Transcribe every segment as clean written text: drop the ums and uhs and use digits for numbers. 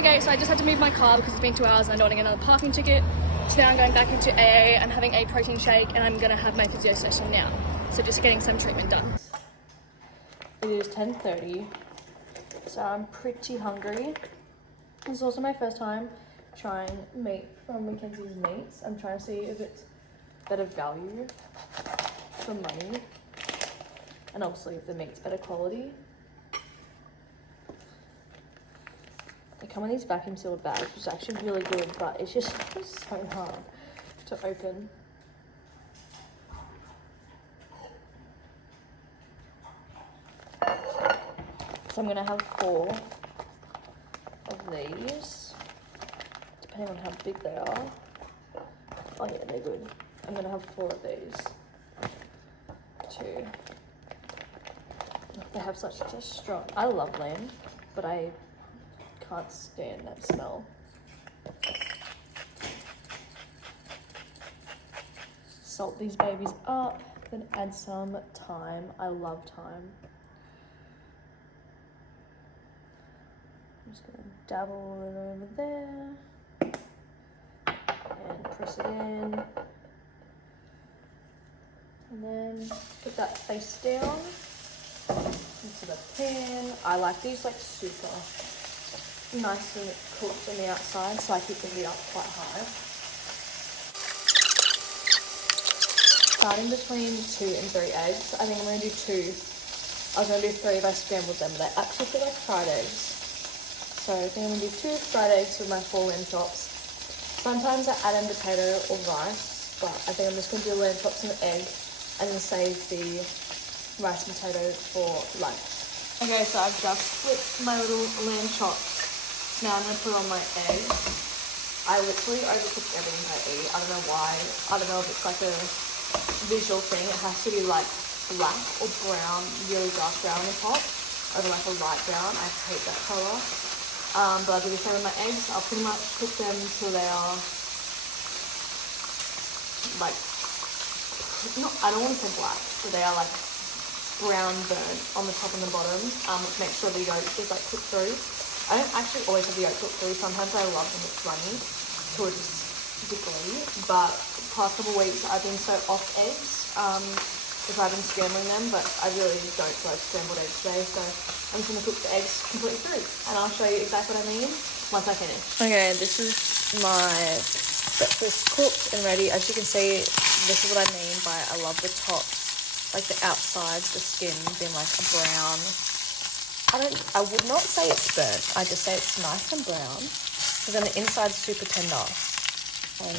Okay, so I just had to move my car because it's been 2 hours and I don't want to get another parking ticket. So now I'm going back into AA and having a protein shake, and I'm going to have my physio session now. So just getting some treatment done. It is 10:30, so I'm pretty hungry. This is also my first time trying meat from Mackenzie's Meats. I'm trying to see if it's better value for money, and obviously if the meat's better quality. They come in these vacuum sealed bags, which is actually really good, but it's just so hard to open. So I'm gonna have 4 of these, depending on how big they are. Oh yeah, they're good. I'm gonna have 4 of these. 2. They have such a strong, I love lamb, but I can't stand that smell. Salt these babies up, then add some thyme. I love thyme. I'm just gonna dabble it over there and press it in. And then put that face down into the pan. I like these like super nice and cooked on the outside, so I keep them up quite high. Starting between 2 and 3 eggs. I think I'm going to do 2. I was going to do 3 if I scrambled them, but they actually feel like fried eggs. So I think I'm going to do 2 fried eggs with my 4 lamb chops. Sometimes I add in potato or rice, but I think I'm just going to do lamb chops and egg and then save the rice and potato for lunch. Okay, so I've just flipped my little lamb chops. Now I'm going to put on my eggs. I literally overcook everything I eat. I don't know why. I don't know if it's like a visual thing. It has to be like black or brown, really dark brown on the top, over like a light brown. I hate that colour. But I'll do the same with my eggs. I'll pretty much cook them till they are like, I don't want to say black, but they are like brown burnt on the top and the bottom, which makes sure the yolk is like cooked through. I don't actually always have the yolk cooked through. Sometimes I love when it's runny to a degree, but the past couple of weeks I've been so off eggs because I've been scrambling them, but I really don't like scrambled eggs today, so I'm just going to cook the eggs completely through, and I'll show you exactly what I mean once I finish. Okay, this is my breakfast cooked and ready. As you can see, this is what I mean by I love the top, like the outside, the skin being like a brown. I would not say it's burnt. I just say it's nice and brown. Because then the inside's super tender and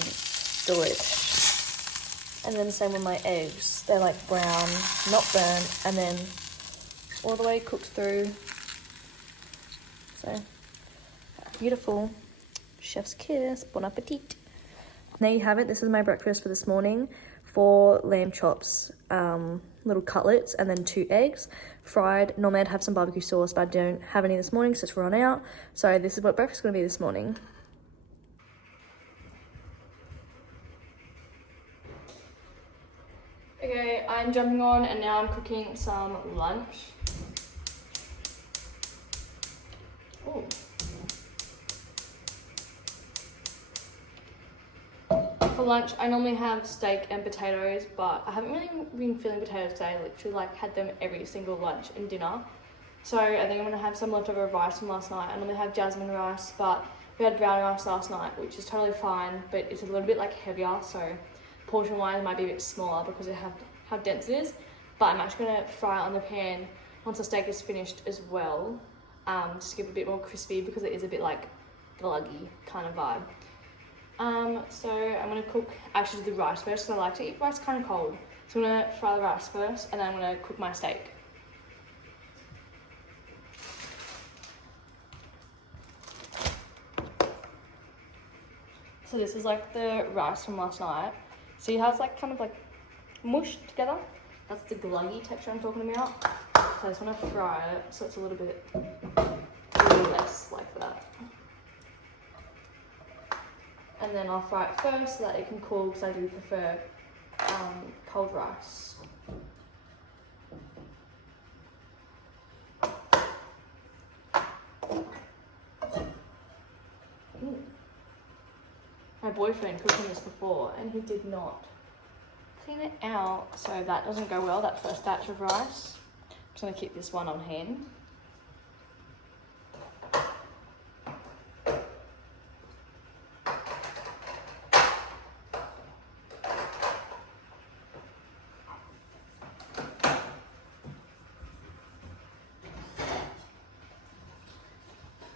delish. And then the same with my eggs. They're like brown, not burnt, and then all the way cooked through. So, beautiful. Chef's kiss. Bon appetit. There you have it. This is my breakfast for this morning. 4 lamb chops, little cutlets, and then 2 eggs fried. Normally I'd have some barbecue sauce, but I don't have any this morning, so it's run out. So this is what breakfast is going to be this morning. Okay, I'm jumping on and now I'm cooking some lunch. Ooh. For lunch, I normally have steak and potatoes, but I haven't really been feeling potatoes today. I literally like had them every single lunch and dinner. So I think I'm gonna have some leftover rice from last night. I normally have jasmine rice, but we had brown rice last night, which is totally fine, but it's a little bit like heavier, so portion-wise it might be a bit smaller because of how dense it is. But I'm actually gonna fry it on the pan once the steak is finished as well, just to give it a bit more crispy because it is a bit like gluggy kind of vibe. So I'm going to cook, actually the rice first because I like to eat rice kind of cold. So I'm going to fry the rice first and then I'm going to cook my steak. So this is like the rice from last night. See how it's like kind of like mushed together? That's the gluggy texture I'm talking about. So I just want to fry it so it's a little bit less like that. And then I'll fry it first so that it can cool because I do prefer cold rice. boyfriend cooking this before and he did not clean it out, so that doesn't go well, that first batch of rice. I'm just going to keep this one on hand.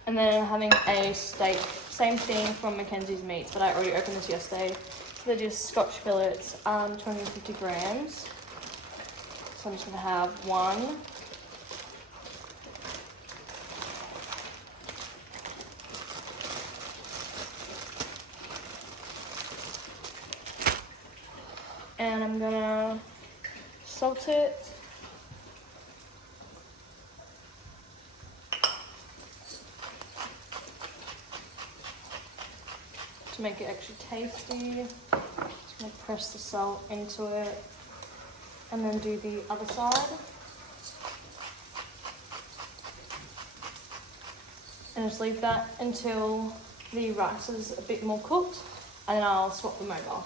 And then I'm having a steak, same thing from Mackenzie's Meats, but I already opened this yesterday. So they're just Scotch fillets, 250 grams. So I'm just gonna have one. And I'm gonna salt it. To make it extra tasty, just gonna press the salt into it and then do the other side. And just leave that until the rice is a bit more cooked and then I'll swap them over.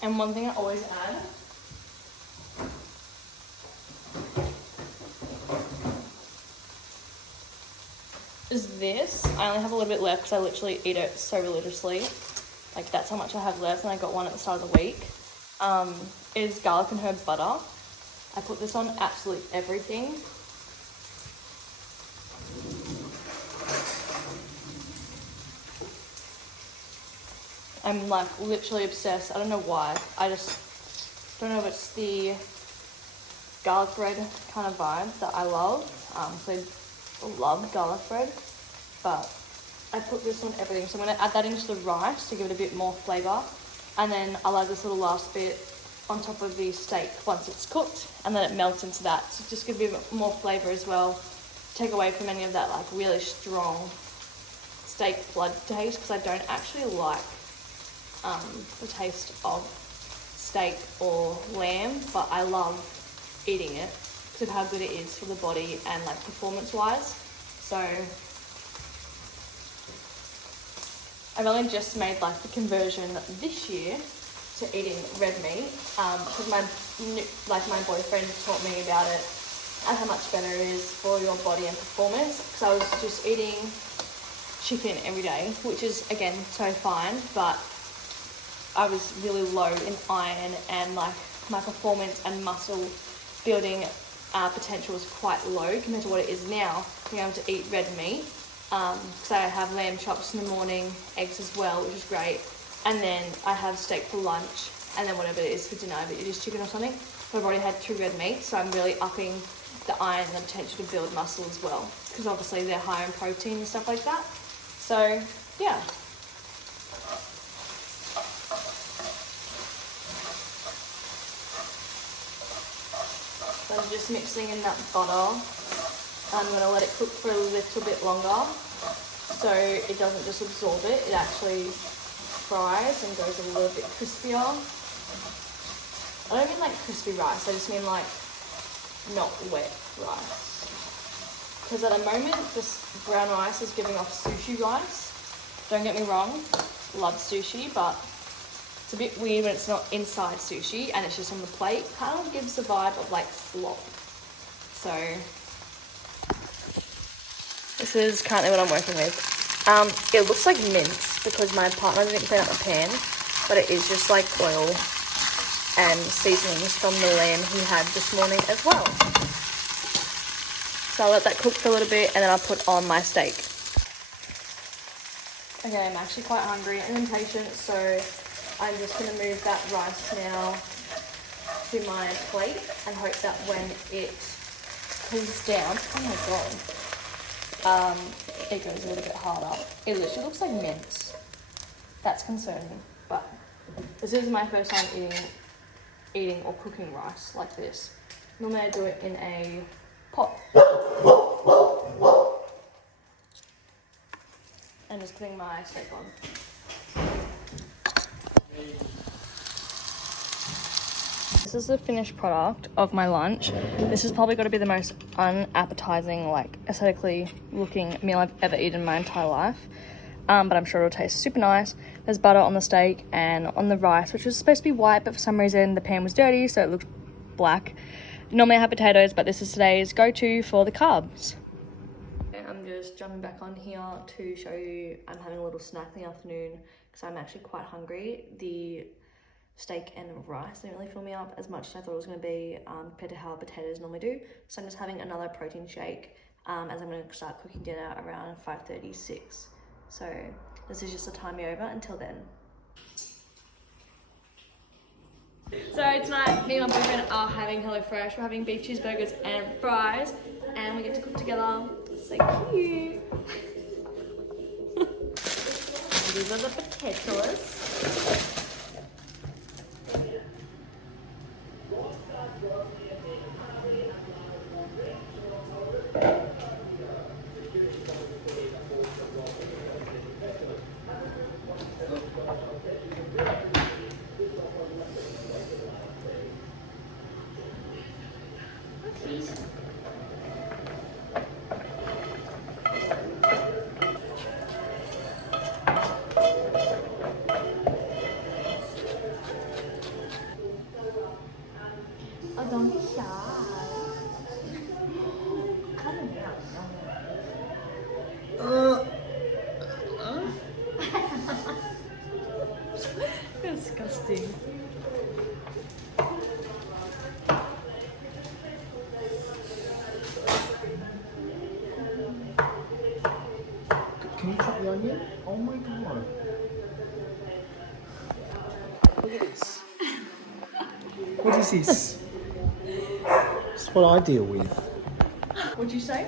And one thing I always add is this. I only have a little bit left because I literally eat it so religiously. Like that's how much I have left, and I got one at the start of the week. Is garlic and herb butter. I put this on absolutely everything. I'm like literally obsessed. I don't know why. I just don't know if it's the garlic bread kind of vibe that I love. So I love garlic bread, but I put this on everything. So I'm going to add that into the rice to give it a bit more flavour. And then I'll add this little last bit on top of the steak once it's cooked, and then it melts into that. So just give it a bit more flavour as well. Take away from any of that like really strong steak blood taste, because I don't actually like the taste of steak or lamb, but I love eating it because of how good it is for the body and like performance wise. So I've only just made like the conversion this year to eating red meat because my boyfriend taught me about it and how much better it is for your body and performance, because I was just eating chicken every day, which is again so fine, but I was really low in iron and like my performance and muscle building potential was quite low compared to what it is now, being able to eat red meat. So I have lamb chops in the morning, eggs as well, which is great. And then I have steak for lunch, and then whatever it is for dinner, but it is chicken or something. But I've already had 2 red meats, so I'm really upping the iron and the potential to build muscle as well, because obviously they're higher in protein and stuff like that. So yeah. So I'm just mixing in that butter. I'm going to let it cook for a little bit longer so it doesn't just absorb it, it actually fries and goes a little bit crispier. I don't mean like crispy rice, I just mean like not wet rice. Because at the moment, this brown rice is giving off sushi rice. Don't get me wrong, love sushi, but it's a bit weird when it's not inside sushi and it's just on the plate. Kind of gives the vibe of like slop. So this is currently what I'm working with. It looks like mince because my partner didn't clean up the pan, but it is just like oil and seasonings from the lamb he had this morning as well. So I'll let that cook for a little bit and then I'll put on my steak. Okay, I'm actually quite hungry and impatient, so I'm just going to move that rice now to my plate and hope that when it cools down, oh my god, it goes a little bit harder. It literally looks like mince. That's concerning, but this is my first time eating or cooking rice like this. Normally I do it in a pot. And just putting my steak on. This is the finished product of my lunch. This is probably got to be the most unappetizing, like aesthetically looking meal I've ever eaten in my entire life. But I'm sure it'll taste super nice. There's butter on the steak and on the rice, which was supposed to be white, but for some reason the pan was dirty, so it looked black. Normally I have potatoes, but this is today's go-to for the carbs. I'm just jumping back on here to show you I'm having a little snack in the afternoon because I'm actually quite hungry. The steak and rice didn't really fill me up as much as I thought it was going to be compared to how potatoes normally do. So I'm just having another protein shake as I'm going to start cooking dinner around 5:36. So this is just to time me over until then. So tonight, me and my boyfriend are having HelloFresh. We're having beef cheeseburgers and fries, and we get to cook together. It's so cute. These are the potatoes. Oh, don't be shy. Disgusting. Can you chop the onion? Oh my god. Look at this. What is this? It's what I deal with. What'd you say?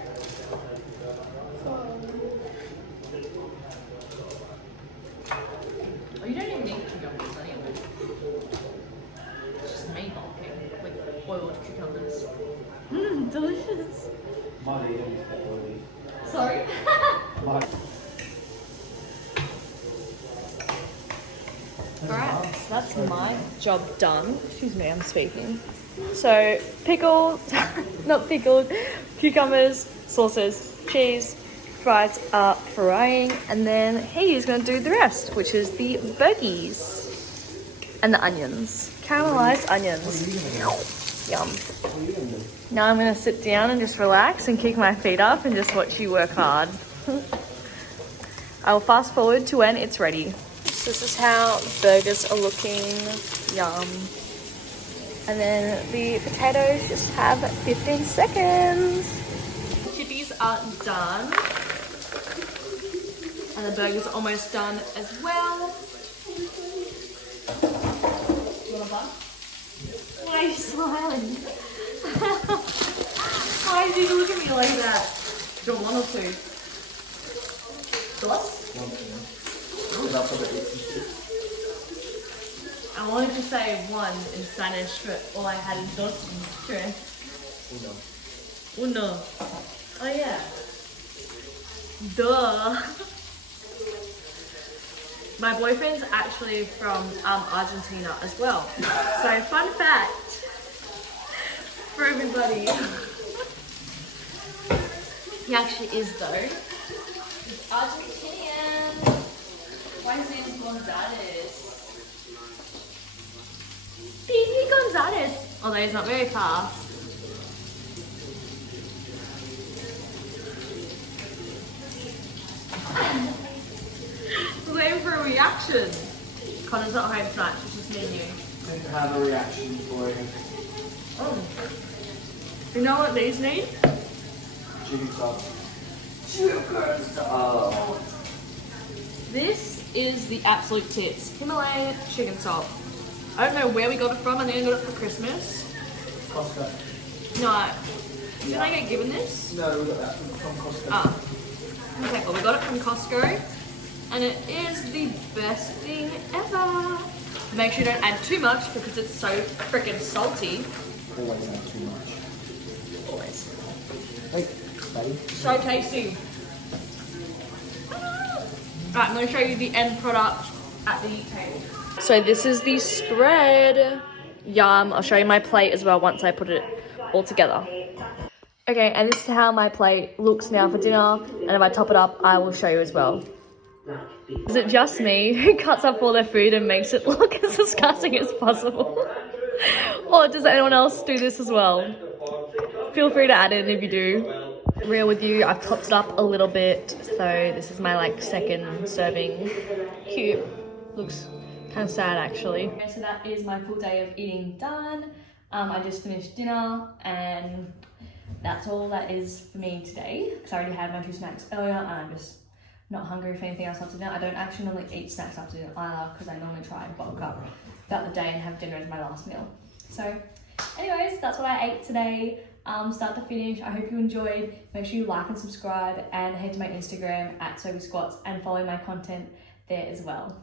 Oh, you don't even need cucumbers anyway. It's just me bulking with boiled cucumbers. Mmm, delicious. Sorry? Alright, so that's my job done. Excuse me, I'm speaking. So, pickled, not pickled, cucumbers, sauces, cheese, fries are frying, and then he is going to do the rest, which is the burgies and the onions. Caramelized onions. Yum. Now I'm going to sit down and just relax and kick my feet up and just watch you work hard. I will fast forward to when it's ready. So this is how the burgers are looking. Yum. And then the potatoes just have 15 seconds. Chippies are done. And the burgers are almost done as well. You want a bun? Why are you smiling? Why did you look at me like that? Do you want one or two? Dos? I wanted to say one in Spanish, but all I had is dos in French. Uno. Oh yeah. Duh. My boyfriend's actually from Argentina as well. So fun fact for everybody. He actually is though. He's Argentinian. Why is his name Gonzalez? Speedy Gonzalez. Although he's not very fast. We're waiting for a reaction. Connor's not home tonight, so it's just me and you. Didn't have a reaction for you. Oh. You know what these need? Chicken sauce. Chicken salt. This is the absolute tits. Himalayan chicken salt. I don't know where we got it from. I think I got it for Christmas. Costco. No. Didn't I get given this? No, we got that from Costco. Ah. Okay, well we got it from Costco. And it is the best thing ever. Make sure you don't add too much because it's so freaking salty. Always add too much. Always. Hey, buddy. So tasty. Right, I'm going to show you the end product at the table. So this is the spread. Yum. I'll show you my plate as well once I put it all together. Okay, and this is how my plate looks now for dinner. And if I top it up, I will show you as well. Is it just me who cuts up all their food and makes it look as disgusting as possible? Or does anyone else do this as well? Feel free to add in if you do. Real with you, I've topped it up a little bit. So this is my like second serving. Cute. Looks kind of sad actually. Okay, so that is my full day of eating done. I just finished dinner and that's all that is for me today because I already had my 2 snacks earlier and I'm just not hungry for anything else after dinner. I don't actually normally eat snacks after dinner either because I normally try and bulk up throughout the day and have dinner as my last meal. So anyways, that's what I ate today, start to finish. I hope you enjoyed. Make sure you like and subscribe and head to my Instagram at SoBeSquats and follow my content there as well.